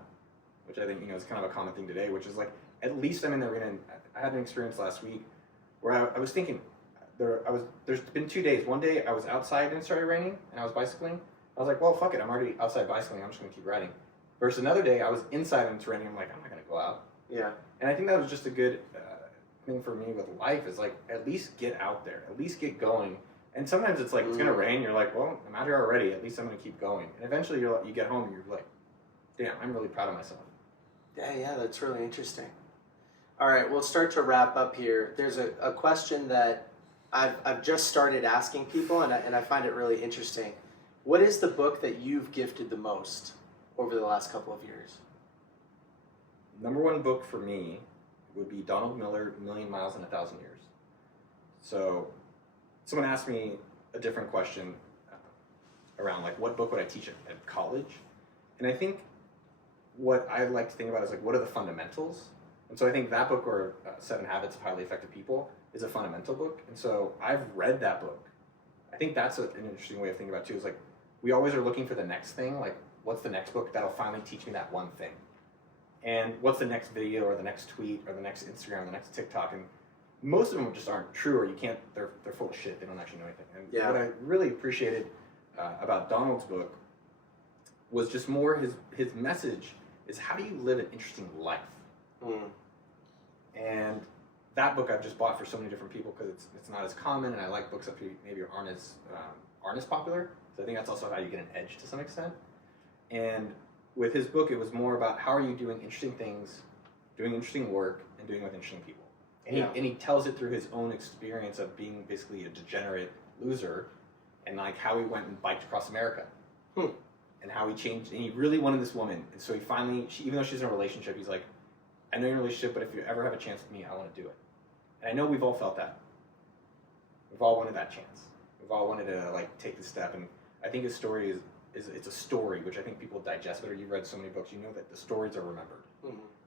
which I think is kind of a common thing today. Which is like, at least I'm in the arena. And I had an experience last week where I was thinking, there's been 2 days. One day I was outside and it started raining, and I was bicycling. I was like, well, fuck it, I'm already outside bicycling. I'm just gonna keep riding. Versus another day I was inside and it's raining. I'm like, I'm not gonna go out. Yeah. And I think that was just a good thing for me with life, is like, at least get out there, at least get going. And sometimes it's like, it's gonna rain, you're like, well, I'm out here already, at least I'm gonna keep going. And eventually you get home and you're like, damn, I'm really proud of myself. Yeah, that's really interesting. All right, we'll start to wrap up here. There's a question that I've just started asking people, and I find it really interesting. What is the book that you've gifted the most over the last couple of years? Number one book for me would be Donald Miller, Million Miles in 1,000 Years. So someone asked me a different question around like, what book would I teach at college? And I think what I like to think about is like, what are the fundamentals? And so I think that book, or 7 Habits of Highly Effective People, is a fundamental book. And so I've read that book. I think that's an interesting way of thinking about it too, is like, we always are looking for the next thing. Like, what's the next book that'll finally teach me that one thing? And what's the next video, or the next tweet, or the next Instagram, or the next TikTok? And most of them just aren't true, or they're full of shit. They don't actually know anything. And what I really appreciated about Donald's book was just more his message is, how do you live an interesting life? And that book I've just bought for so many different people because it's not as common, and I like books that maybe aren't as popular. So I think that's also how you get an edge to some extent. And with his book, it was more about, how are you doing interesting things, doing interesting work, and doing it with interesting people. And he tells it through his own experience of being basically a degenerate loser, and like how he went and biked across America. And how he changed, and he really wanted this woman. And so he finally, even though she's in a relationship, he's like, I know you're in a relationship, but if you ever have a chance with me, I want to do it. And I know we've all felt that. We've all wanted that chance. We've all wanted to like take the step. And I think his story is it's a story, which I think people digest better. You've read so many books, you know that the stories are remembered.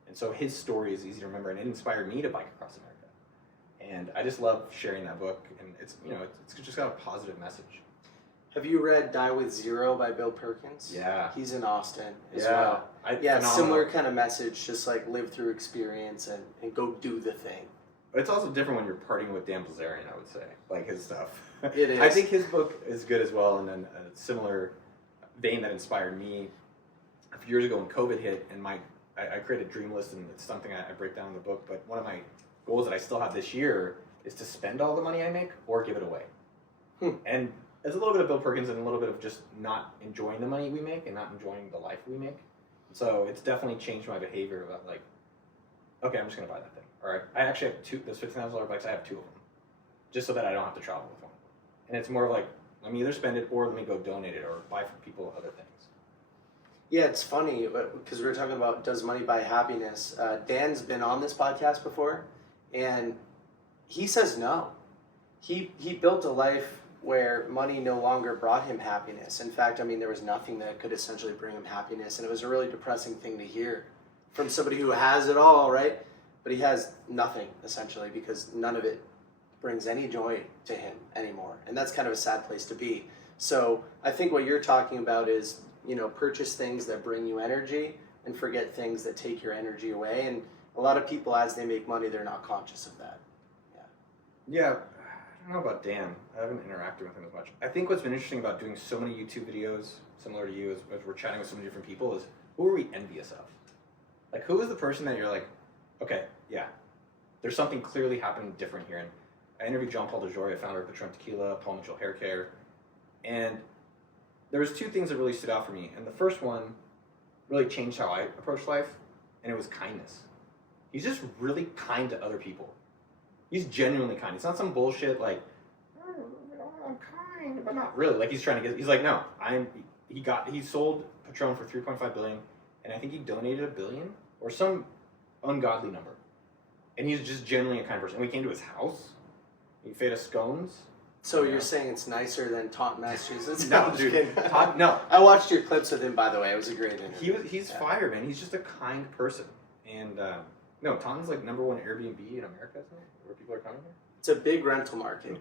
And so his story is easy to remember, and it inspired me to bike across America. And I just love sharing that book, and it's just got a positive message. Have you read Die With Zero by Bill Perkins? Yeah. He's in Austin as well. Similar kind of message, just like live through experience and go do the thing. But it's also different when you're partying with Dan Bilzerian, I would say, like his stuff. It is. I think his book is good as well, and then a similar vein that inspired me a few years ago when COVID hit, and I created a dream list, and it's something I break down in the book, but one of my goals that I still have this year is to spend all the money I make or give it away. And there's a little bit of Bill Perkins and a little bit of just not enjoying the money we make and not enjoying the life we make. So it's definitely changed my behavior about like, okay, I'm just going to buy that thing. All right, I actually have those $15,000 bikes, I have 2 of them, just so that I don't have to travel with one. And it's more of like, let me either spend it or let me go donate it or buy for people other things. Yeah, it's funny because we were talking about, does money buy happiness? Dan's been on this podcast before, and he says no. He built a life where money no longer brought him happiness. In fact, I mean, there was nothing that could essentially bring him happiness, and it was a really depressing thing to hear from somebody who has it all, right? But he has nothing, essentially, because none of it brings any joy to him anymore. And that's kind of a sad place to be. So I think what you're talking about is, purchase things that bring you energy and forget things that take your energy away. And a lot of people, as they make money, they're not conscious of that. Yeah, I don't know about Dan. I haven't interacted with him as much. I think what's been interesting about doing so many YouTube videos, similar to you, as we're chatting with so many different people, is who are we envious of? Like, who is the person that you're like, okay, yeah, there's something clearly happening different here. And I interviewed John Paul DeJoria, founder of Patron Tequila, Paul Mitchell Hair Care, and there was two things that really stood out for me. And the first one really changed how I approach life, and it was kindness. He's just really kind to other people. He's genuinely kind. It's not some bullshit like, I'm kind, but not really. Like, he's trying to get, he's like, no, he sold Patron for $3.5 billion, and I think he donated $1 billion or some ungodly number. And he's just genuinely a kind person. And we came to his house. He fed us scones. So you're saying it's nicer than Taunton, Massachusetts? No, dude. No. I watched your clips with him, by the way. It was a great interview. He's fire, man. He's just a kind person. And no, Taunton's like #1 Airbnb in America, isn't it? Where people are coming here. It's a big rental market.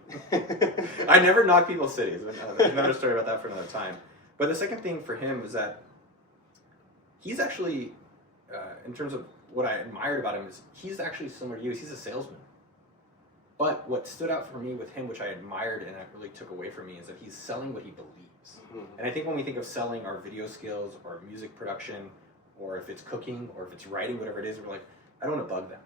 I never knock people's cities. There's another story about that for another time. But the second thing for him is that he's actually, in terms of what I admired about him, is he's actually similar to you. He's a salesman. But what stood out for me with him, which I admired and that really took away from me, is that he's selling what he believes. Mm-hmm. And I think when we think of selling our video skills or music production, or if it's cooking, or if it's writing, whatever it is, we're like, I don't want to bug them.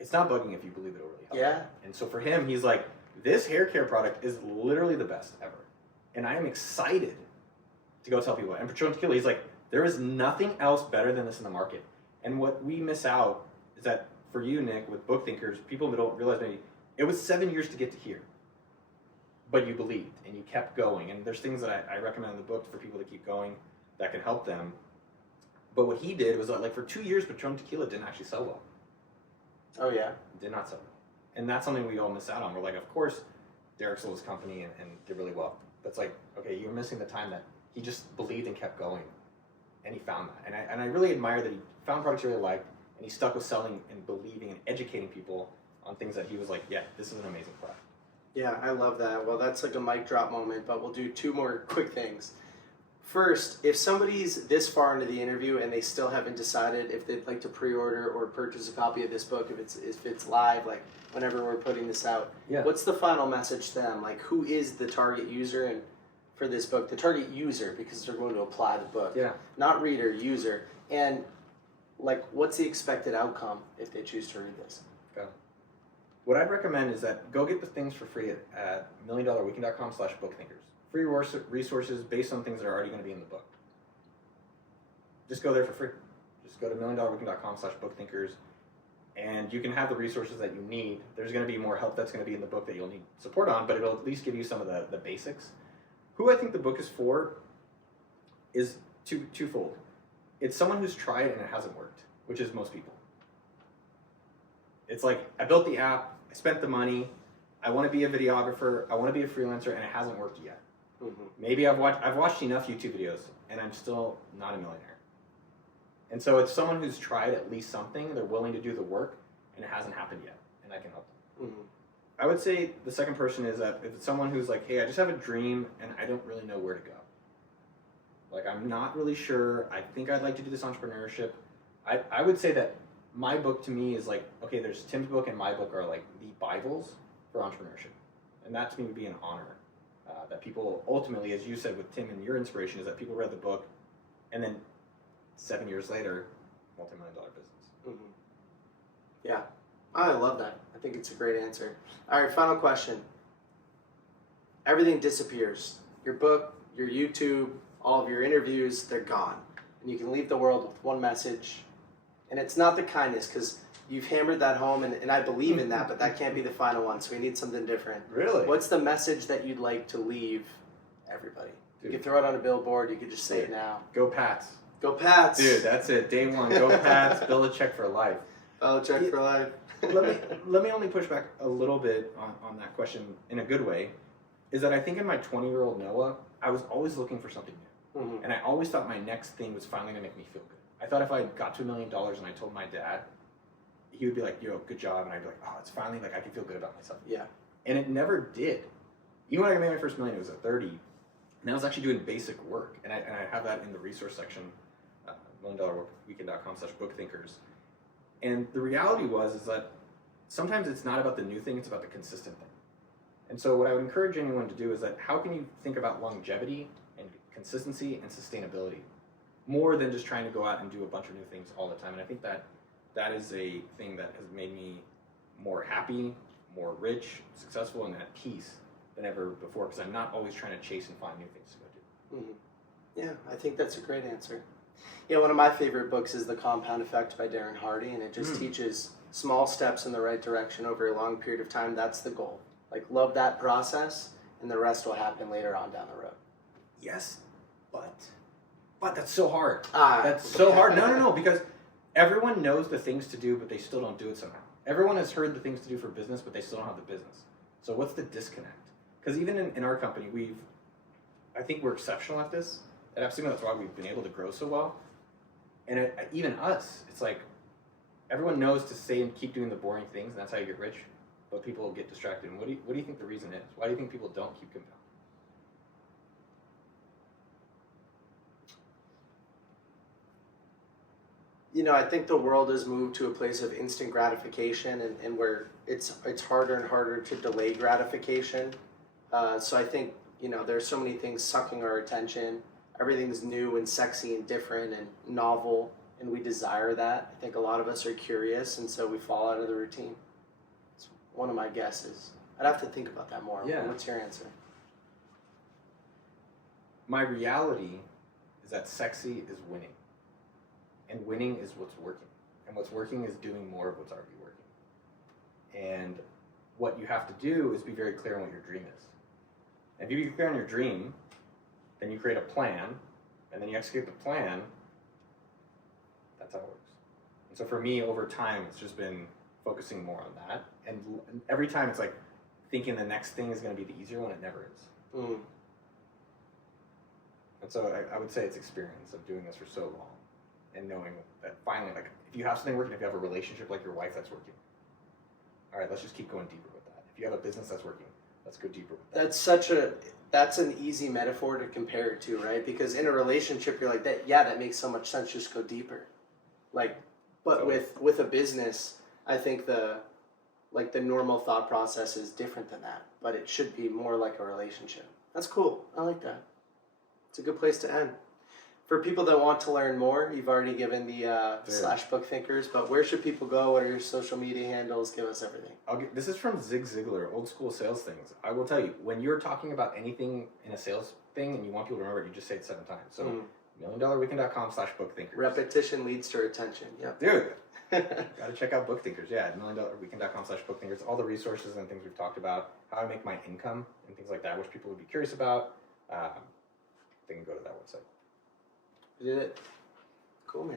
It's not bugging if you believe it'll really help. Yeah. And so for him, he's like, this hair care product is literally the best ever. And I am excited to go tell people. And Patron Tequila, he's like, there is nothing else better than this in the market. And what we miss out is that for you, Nick, with Book Thinkers, people don't realize maybe it was 7 years to get to here. But you believed and you kept going. And there's things that I recommend in the book for people to keep going that can help them. But what he did was like for 2 years, Patron Tequila didn't actually sell well. Oh, yeah? Did not sell well. And that's something we all miss out on. We're like, of course, Derek sold his company and did really well. But it's like, okay, you're missing the time that he just believed and kept going. And he found that. And I really admire that he found products he really liked, and he stuck with selling and believing and educating people on things that he was like, yeah, this is an amazing product. Yeah, I love that. Well, that's like a mic drop moment, but we'll do two more quick things. First, if somebody's this far into the interview and they still haven't decided if they'd like to pre-order or purchase a copy of this book, if it's live, like whenever we're putting this out, what's the final message to them? Like, who is the target user and for this book? The target user, because they're going to apply the book. Yeah. Not reader, user. And like, what's the expected outcome if they choose to read this? Okay. What I'd recommend is that go get the things for free at milliondollarweekend.com/bookthinkers. Free resources based on things that are already going to be in the book. Just go there for free. Just go to milliondollarweekend.com/bookthinkers, and you can have the resources that you need. There's going to be more help that's going to be in the book that you'll need support on, but it'll at least give you some of the basics. Who I think the book is for is twofold. It's someone who's tried and it hasn't worked, which is most people. It's like, I built the app, I spent the money, I want to be a videographer, I want to be a freelancer, and it hasn't worked yet. Mm-hmm. Maybe I've watched enough YouTube videos, and I'm still not a millionaire. And so it's someone who's tried at least something, they're willing to do the work, and it hasn't happened yet, and I can help them. Mm-hmm. I would say the second person is that if it's someone who's like, hey, I just have a dream, and I don't really know where to go. Like, I'm not really sure, I think I'd like to do this entrepreneurship. I would say that my book to me is like, okay, there's Tim's book and my book are like the Bibles for entrepreneurship. And that to me would be an honor. That people ultimately, as you said with Tim and your inspiration, is that people read the book and then 7 years later, multi-million-dollar business. Mm-hmm. Yeah, I love that. I think it's a great answer. All right, final question. Everything disappears. Your book, your YouTube, all of your interviews, they're gone. And you can leave the world with one message. And it's not the kindness, because you've hammered that home, and I believe in that, but that can't be the final one, so we need something different. Really? What's the message that you'd like to leave everybody? Dude. You could throw it on a billboard, you could just say it now. Go Pats. Go Pats! Dude, that's it. Day one, go Pats, build a check for life. Belichick for life. let me only push back a little bit on that question in a good way, is that I think in my 20-year-old Noah, I was always looking for something new. Mm-hmm. And I always thought my next thing was finally going to make me feel good. I thought if I got to $1 million and I told my dad, he would be like, yo, good job. And I'd be like, oh, it's finally like I can feel good about myself. Yeah. And it never did. Even when I made my first million, it was at 30. And I was actually doing basic work. And I have that in the resource section, $1,000weekend.com/bookthinkers. And the reality is that sometimes it's not about the new thing, it's about the consistent thing. And so what I would encourage anyone to do is that how can you think about longevity and consistency and sustainability more than just trying to go out and do a bunch of new things all the time. And I think that is a thing that has made me more happy, more rich, successful, and at peace than ever before, because I'm not always trying to chase and find new things to go do. Mm-hmm. Yeah, I think that's a great answer. Yeah, one of my favorite books is The Compound Effect by Darren Hardy, and it just teaches small steps in the right direction over a long period of time. That's the goal. Like, love that process, and the rest will happen later on down the road. Yes, but that's so hard. That's so hard. No, because everyone knows the things to do, but they still don't do it somehow. Everyone has heard the things to do for business, but they still don't have the business. So what's the disconnect? Because even in our company, I think we're exceptional at this. At AppSigma, that's why we've been able to grow so well. And even us, it's like everyone knows to say and keep doing the boring things, and that's how you get rich. But people get distracted. And what do you think the reason is? Why do you think people don't keep compounding? You know, I think the world has moved to a place of instant gratification, and where it's harder and harder to delay gratification. So I think, you know, there's so many things sucking our attention. Everything's new and sexy and different and novel, and we desire that. I think a lot of us are curious, and so we fall out of the routine. It's one of my guesses. I'd have to think about that more. Yeah. What's your answer? My reality is that sexy is winning. And winning is what's working. And what's working is doing more of what's already working. And what you have to do is be very clear on what your dream is. And if you be clear on your dream, then you create a plan, and then you execute the plan. That's how it works. And so for me, over time, it's just been focusing more on that. And every time it's like thinking the next thing is going to be the easier one, it never is. Mm. And so I would say it's experience of doing this for so long. And knowing that finally, like, if you have something working, if you have a relationship like your wife that's working, all right, let's just keep going deeper with that. If you have a business that's working, let's go deeper with that. That's an easy metaphor to compare it to, right? Because in a relationship, you're like, that makes so much sense, just go deeper. Like, but So, with a business, I think the normal thought process is different than that, but it should be more like a relationship. That's cool. I like that. It's a good place to end. For people that want to learn more, you've already given the /bookthinkers, but where should people go? What are your social media handles? Give us everything. This is from Zig Ziglar, old school sales things. I will tell you, when you're talking about anything in a sales thing and you want people to remember it, you just say it 7 times. So $1,000weekend.com/bookthinkers. Repetition leads to retention. Yep. Dude, gotta check out Bookthinkers. Yeah, $1,000weekend.com/bookthinkers. All the resources and things we've talked about, how I make my income and things like that, which people would be curious about. They can go to that website. We did it. Cool, man.